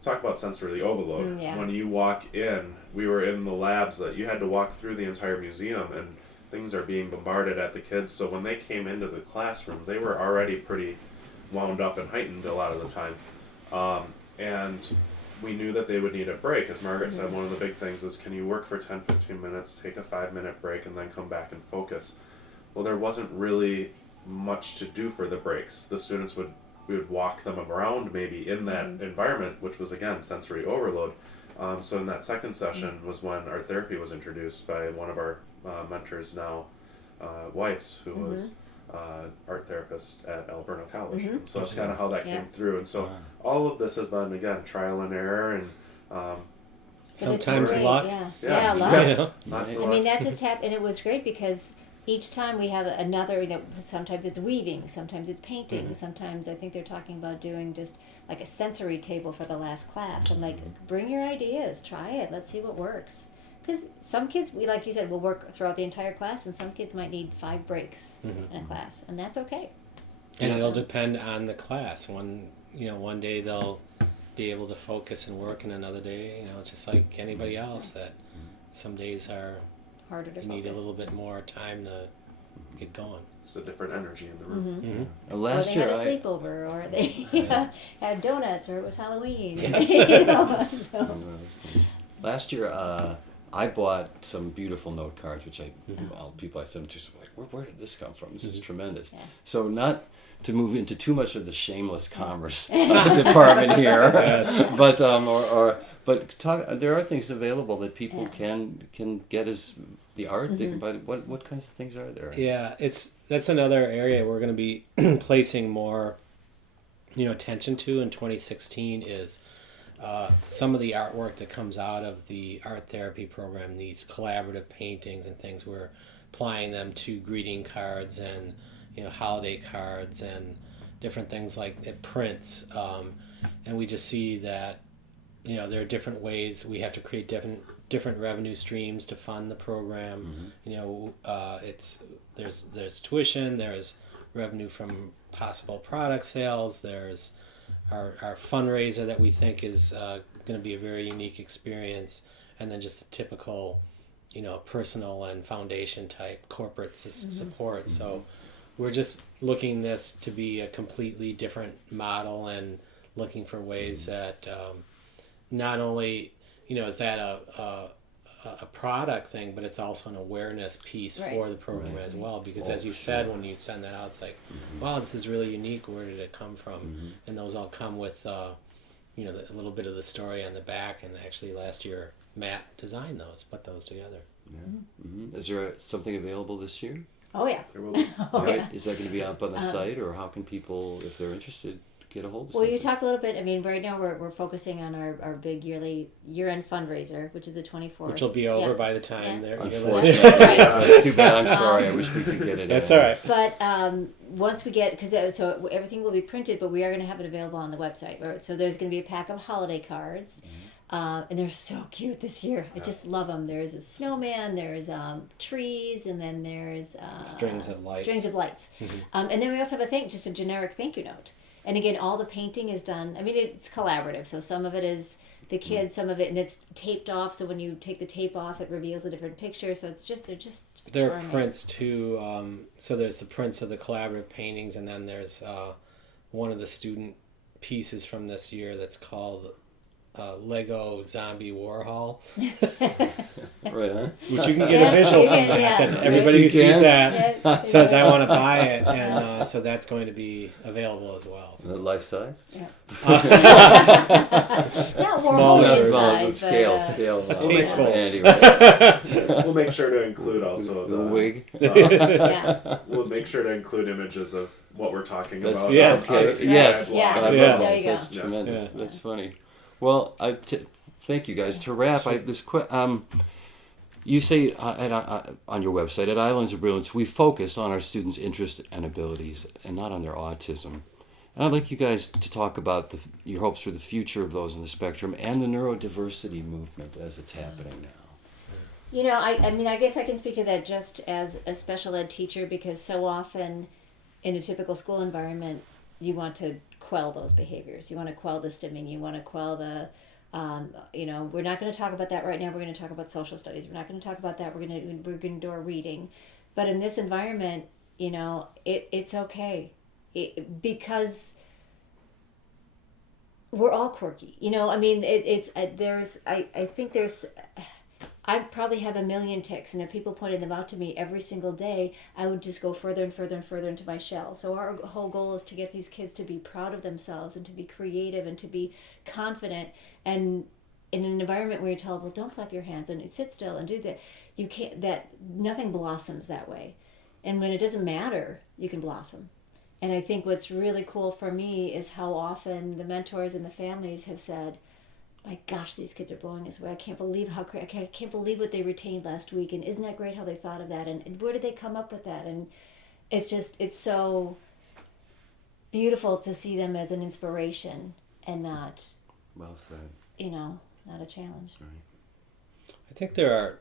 talk about sensory overload. When you walk in, we were in the labs that you had to walk through the entire museum, and things are being bombarded at the kids. So when they came into the classroom, they were already pretty wound up and heightened a lot of the time. And we knew that they would need a break. As Margaret said, one of the big things is, can you work for 10-15 minutes, take a 5-minute break, and then come back and focus? Well, there wasn't really much to do for the breaks. The students we would walk them around maybe in that environment, which was, again, sensory overload. So in that second session was when art therapy was introduced by one of our mentors now, wives, who was art therapist at Alverno College. And so that's kind of how that came through. And so all of this has been, again, trial and error, and sometimes great, luck. Yeah, luck. Yeah. lots of I mean, luck. that just happened, and it was great because each time we have another, sometimes it's weaving, sometimes it's painting, sometimes I think they're talking about doing just like a sensory table for the last class. I'm like, bring your ideas, try it, let's see what works. Because some kids, like you said, will work throughout the entire class, and some kids might need 5 breaks in a class, and that's okay. And it'll depend on the class. One day they'll be able to focus and work, and another day, it's just like anybody else, that some days are Harder to you focus. need a little bit more time to get going. It's a different energy in the room. Or Last they year, had a sleepover, or they had donuts, or it was Halloween. Yes. So. Last year, I bought some beautiful note cards, which people I sent them to were like, where did this come from? This is tremendous. Yeah. So not to move into too much of the shameless commerce department here, but talk. There are things available that people can get as the art. They can buy. What kinds of things are there? Yeah, that's another area we're going to be placing more, attention to in 2016 is some of the artwork that comes out of the art therapy program. These collaborative paintings and things, we're applying them to greeting cards and holiday cards and different things like it, prints, and we just see that there are different ways we have to create different revenue streams to fund the program. There's tuition, there's revenue from possible product sales, there's our fundraiser that we think is going to be a very unique experience, and then just the typical personal and foundation type corporate support. So we're just looking this to be a completely different model, and looking for ways that not only is that a product thing, but it's also an awareness piece for the program as well. Because as you said, when you send that out, it's like, wow, this is really unique. Where did it come from? And those all come with a little bit of the story on the back. And actually, last year Matt designed those, put those together. Is there something available this year? Oh yeah. There will be. Is that going to be up on the site, or how can people, if they're interested, get a hold of Well, something? you talk a little bit. I mean, right now we're focusing on our big year-end fundraiser, which is the 24th. Which will be over by the time you're Unfortunately, listening. that's too bad. I'm sorry. I wish we could get it. That's in. all right. But once we get, so everything will be printed, but we are going to have it available on the website. Right? So there's going to be a pack of holiday cards. And they're so cute this year. I just love them. There's a snowman, there's trees, and then there's Strings of lights. And then we also have just a generic thank you note. And again, all the painting is done. I mean, it's collaborative. So some of it is the kids, some of it, and it's taped off. So when you take the tape off, it reveals a different picture. So they're are prints too. So there's the prints of the collaborative paintings, and then there's one of the student pieces from this year that's called Lego Zombie Warhol. Right, huh? Which you can get a visual from that. And everybody who sees that says, I want to buy it. And so that's going to be available as well. Is it life size? Yeah. Small, Not Warhol no, is small, size, scale. Tasteful. Andy, right? We'll make sure to include also The wig. We'll make sure to include images of what we're talking That's about. yes, on the yes, CPI yes. blog. Yeah. There you go. That's tremendous. That's funny. Well, thank you guys. To wrap, you say on your website at Islands of Brilliance, we focus on our students' interests and abilities, and not on their autism. And I'd like you guys to talk about your hopes for the future of those on the spectrum and the neurodiversity movement as it's happening now. I mean, I guess I can speak to that just as a special ed teacher, because so often in a typical school environment, you want to quell those behaviors. You want to quell the stimming. You want to quell the, we're not going to talk about that right now. We're going to talk about social studies. We're not going to talk about that. We're going to do our reading. But in this environment, it's okay. Because we're all quirky, you know. I mean, it's there's I think there's I probably have a million tics, and if people pointed them out to me every single day, I would just go further and further and further into my shell. So our whole goal is to get these kids to be proud of themselves and to be creative and to be confident. And in an environment where you're told, well, don't flap your hands and sit still and do that, you can't. That nothing blossoms that way. And when it doesn't matter, you can blossom. And I think what's really cool for me is how often the mentors and the families have said, my gosh, these kids are blowing us away. I can't believe I can't believe what they retained last week. And isn't that great how they thought of that? And where did they come up with that? And it's so beautiful to see them as an inspiration and not, Well said. Not a challenge. Right. I think there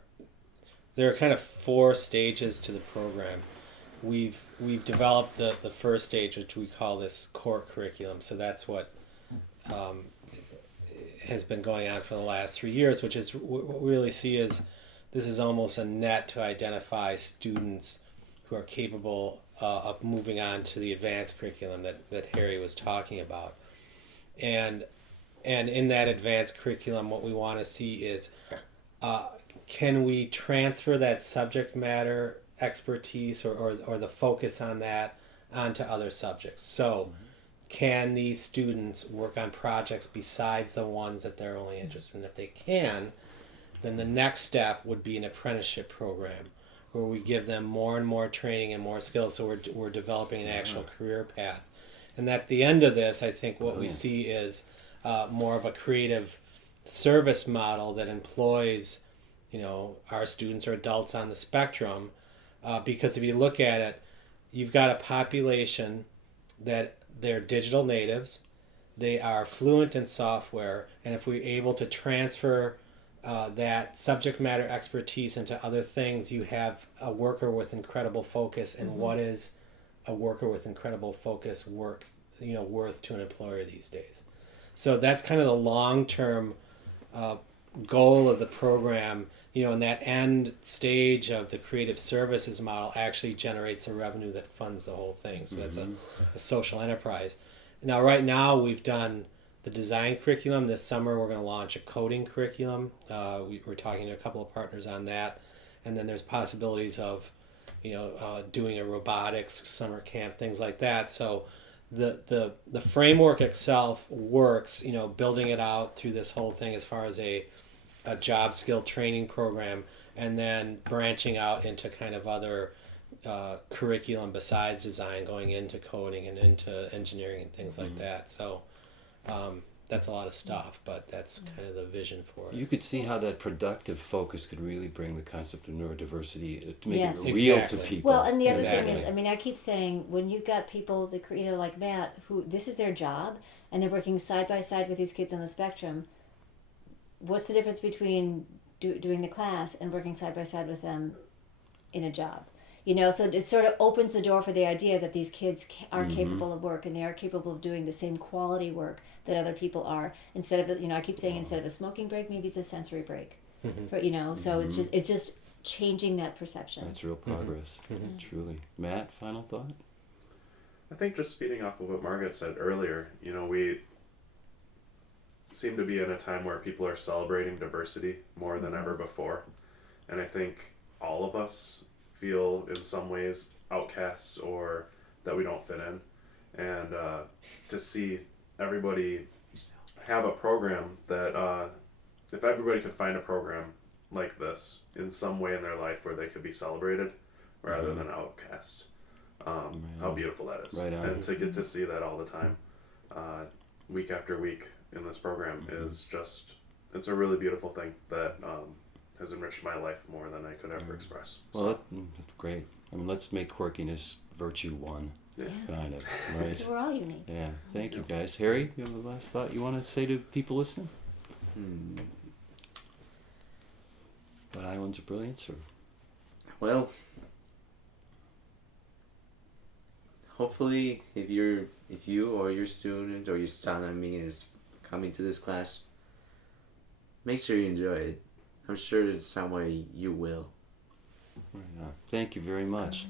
are kind of 4 stages to the program. We've developed the first stage, which we call this core curriculum. So that's what has been going on for the last 3 years, which is what we really see is this is almost a net to identify students who are capable of moving on to the advanced curriculum that Harry was talking about. And in that advanced curriculum, what we want to see is can we transfer that subject matter expertise or the focus on that onto other subjects? So can these students work on projects besides the ones that they're only interested in? If they can, then the next step would be an apprenticeship program where we give them more and more training and more skills, so we're developing an actual career path. And at the end of this, I think what we see is more of a creative service model that employs our students or adults on the spectrum, because if you look at it, you've got a population that they're digital natives, they are fluent in software, and if we're able to transfer that subject matter expertise into other things, you have a worker with incredible focus. And what is a worker with incredible focus worth to an employer these days? So that's kind of the long-term goal of the program, and that end stage of the creative services model actually generates the revenue that funds the whole thing. So that's a social enterprise. Now, right now, we've done the design curriculum. This summer, we're going to launch a coding curriculum. We're talking to a couple of partners on that. And then there's possibilities of, doing a robotics summer camp, things like that. So the framework itself works, building it out through this whole thing as far as a job skill training program, and then branching out into kind of other curriculum besides design, going into coding and into engineering and things like that. So that's a lot of stuff, but that's kind of the vision for it. You could see how that productive focus could really bring the concept of neurodiversity to make Yes. it real Exactly. to people. Well, and the other Exactly. thing is, I keep saying, when you've got people, like Matt, who this is their job, and they're working side by side with these kids on the spectrum, what's the difference between doing the class and working side by side with them in a job? So it sort of opens the door for the idea that these kids are capable of work, and they are capable of doing the same quality work that other people are. Instead of, I keep saying, instead of a smoking break, maybe it's a sensory break. For, so it's just changing that perception. That's real progress, truly. Matt, final thought? I think just speeding off of what Margaret said earlier, we seem to be in a time where people are celebrating diversity more than ever before. And I think all of us feel in some ways outcasts or that we don't fit in. And to see everybody have a program that, if everybody could find a program like this in some way in their life where they could be celebrated rather than outcast, how beautiful that is. Right on. And to get to see that all the time, week after week in this program is just, it's a really beautiful thing that has enriched my life more than I could ever express. Well, that's great. Let's make quirkiness virtue one. Yeah. Kind of, right? We're all unique. Yeah. Thank you, guys. Harry, you have a last thought you want to say to people listening? About Islands of Brilliance? Or? Well, hopefully, if you or your student or your son, is coming to this class, make sure you enjoy it. I'm sure in some way you will. Right on. Thank you very much.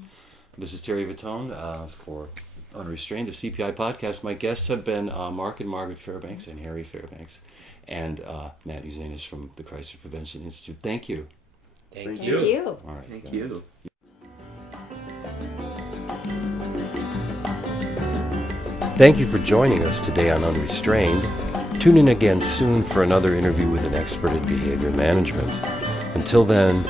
This is Terry Vitone for Unrestrained, the CPI podcast. My guests have been Mark and Margaret Fairbanks and Harry Fairbanks and Matt Juzenas from the Crisis Prevention Institute. Thank you. Thank Thank you. you. All right. Thank guys. you. Thank you for joining us today on Unrestrained. Tune in again soon for another interview with an expert in behavior management. Until then,